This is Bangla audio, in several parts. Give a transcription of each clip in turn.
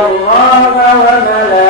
الله وملائكته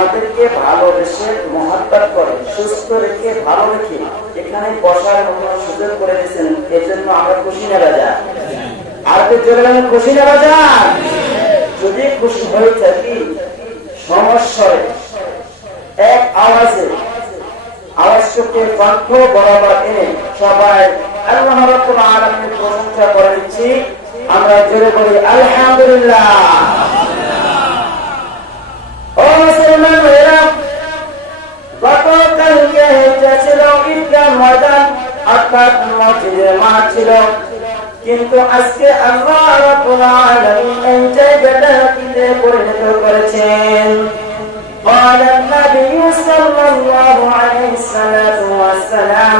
আমাদেরকে ভালোবেসে মহব্বত করে, সুস্থ রেখে ভালো রেখে এখানে বসার মতো সুযোগ করে দিয়েছেন। এজন্য আমরা খুশি নেওয়া যায় আর তো বলেন, খুশি নেওয়া যায় যদি খুশি হয়ে থাকি, সমস্যায় এক আওয়াজে আওয়াজকে কণ্ঠ বরাবর এনে সবাই আল্লাহ রাব্বুল আলামিনের প্রশংসা করে দিচ্ছি। আমরা জোরে বলি, আলহামদুলিল্লাহ। মুসলমান ভাইরা গতকালকে এটা ছিল ঈদগাহ ময়দান অর্থাৎ মসজিদের মাঠ ছিল কিন্তু আজকে আল্লাহ রাব্বুল আলামিন এই জায়গাটা কিতে পরিণত করেছেন قال النبي صلى الله عليه الصلاة والسلام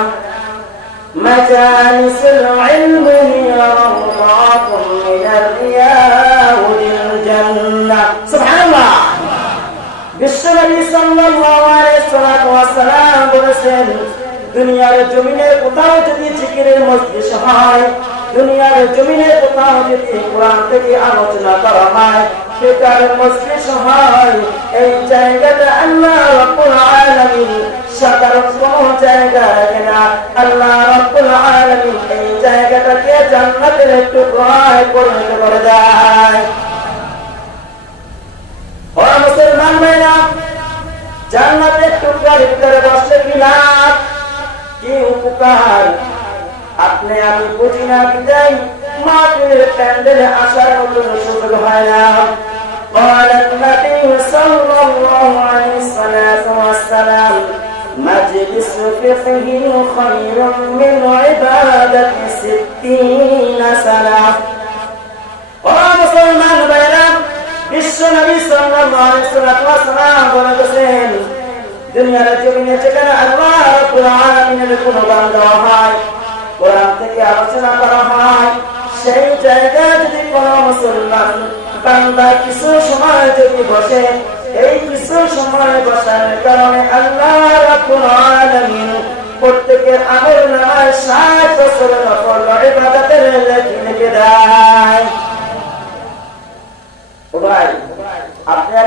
مجالس العلم هي روضات من الرياض للجنة سبحان الله বলেছেন, দুনিয়ার জমিনে কোথাও যদি জিকিরের মজলিস হয়, দুনিয়ার জমিনে কোথাও যদি কোরআন থেকে আলোচনা করা হয় এই জায়গাটা আল্লাহ রাব্বুল কোন জায়গা রাখে না জান্নাতের একটু গ্রহায় পরিণত করে দেয় মুসলমান ভাইরা জান্নাতের টুকরার ভিতরে বসলে কি লাভ কি উপকার আপনি আমি বুঝি না বিদায় মাটির প্যান্ডেলে আসার মতো সুযোগ হয় না قال النبي صلى الله عليه الصلاة والسلام مجلس فقه خير من عبادة ستين سنة মুসলমান ভাইরা বসে এই বসার কারণে প্রত্যেকের আমল নামায় ষাট বছর নফল ইবাদতের লিখে দেয় ও ভাই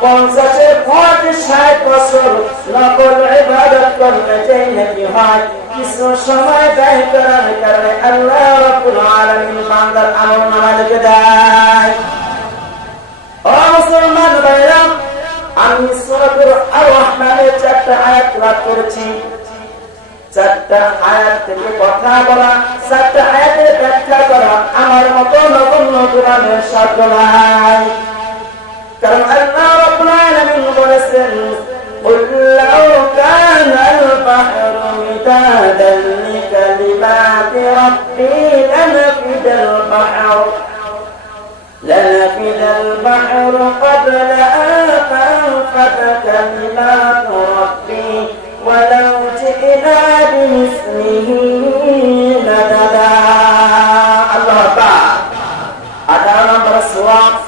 পঞ্চাশের পর ষাট বছর নকল ইবাদত করলে যে নাকি হয়। কিছু সময় ব্যয় করার কারণে আল্লাহ রাব্বুল আলামিন বান্দার দেয়। ও মুসলমান ভাইরা, আমি সূরাতুল আর-রহমানের চারটা আয়াত করেছি। চারটা আয়াত থেকে কথা বলা, চারটা আয়াতের ব্যাখ্যা করা আমার মতো নগণ্য কোরআনের সাধ্য নাই। كم أن رب العالمين مرسل قل لو كان البحر مدادا لكلمات ربي لنفد البحر لنفد البحر قبل أن تنفد كلمات ربي ولو جئنا بمثله مددا الله أكبر. Ada orang bersuap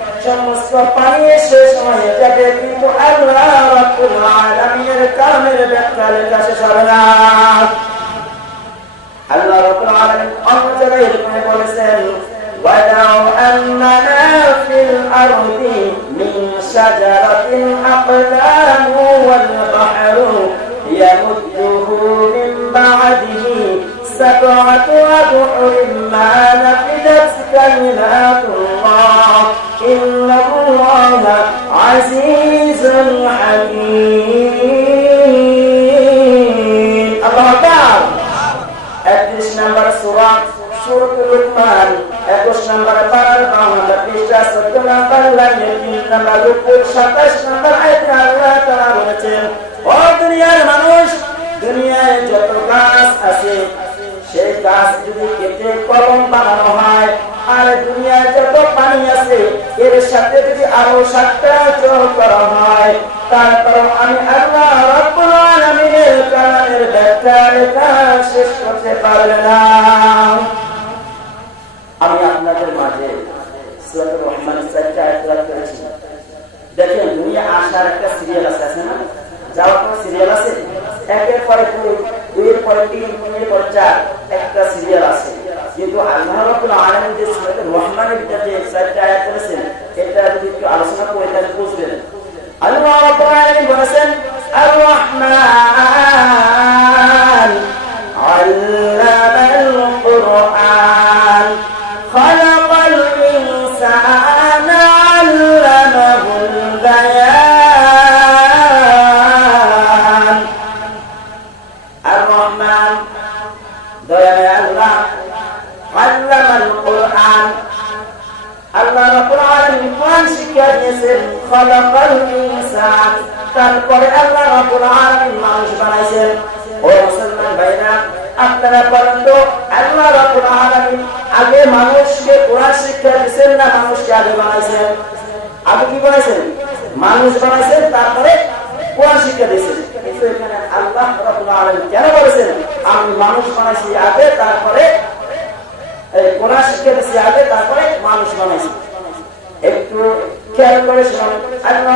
সমস্ত পানি শেষ হয়ে যাবে কিন্তু আল্লাহ রাব্বুল আলামিনের কালামের ব্যাখ্যা লেখা শেষ হবে না আল্লাহ রাব্বুল আলামিন অন্য জায়গায় এরকম বলেছেন ولو أننا في الأرض من شجرة أقلام والبحر নম্বর বারো বাউন্ন পৃষ্ঠা চোদ্দ নম্বর লাইনে তিন নম্বর রুকুর সাতাশ নম্বর আয়াতে আল্লাহ তাআলা বলেছেন, ও দুনিয়ার মানুষ, দুনিয়ায় যত গাছ আছে সেই গাছ যদি কেটে কলম বানানো হয়, আর দুনিয়ায় যত পানি আছে, এর সাথে যদি আরও সাতটা যোগ করা হয়, তারপর আমি আল্লাহ রব্বুল আলামিনের কারণের ব্যাখ্যা শেষ করতে পারবে না। আমি আপনাদের মাঝে দেখেন আসার একটা সিরিয়াল আছে না? যাওয়ার কোনো সিরিয়াল আছে? একের পরে দুই পরে তিন একটা সিরিয়াল আছে। কিন্তু আল্লাহ রাব্বুল আলামিন আপনারা আল্লাহ শিক্ষা দিয়েছেন না মানুষকে আগে বানাইছেন আগে কি বানাইছেন মানুষ বানাইছেন তারপরে মানুষ বানাইছি একটু খেয়াল করে শুনুন আল্লাহ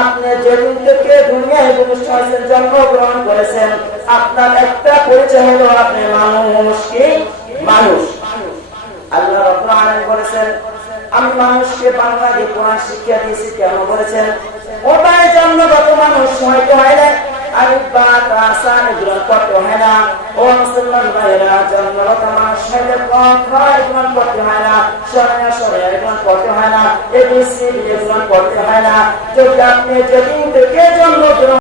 আপনি যেদিন থেকে দুনিয়ায় হয়েছেন জন্মগ্রহণ করেছেন, আপনার একটা পরিচয় হলো আপনি মানুষ, কি? মানুষ। আল্লাহ রাব্বুল বলেছেন, আমি মানুষকে বাংলাকে কোরআন শিক্ষা দিয়েছি কেন বলেছেন? ওটাই জন্মগত মানুষ হয়তো হয় আমি বা তাসা এগুলো করতে হয় না। ও মুসলমান ভাইরা জন্মগত মানুষ হইলে কখনো এগুলো করতে হয় না। সরে সরে এগুলো করতে হয় না। এবিসি এগুলো করতে হয় না। যদি আপনি যদি জন্মগ্রহণ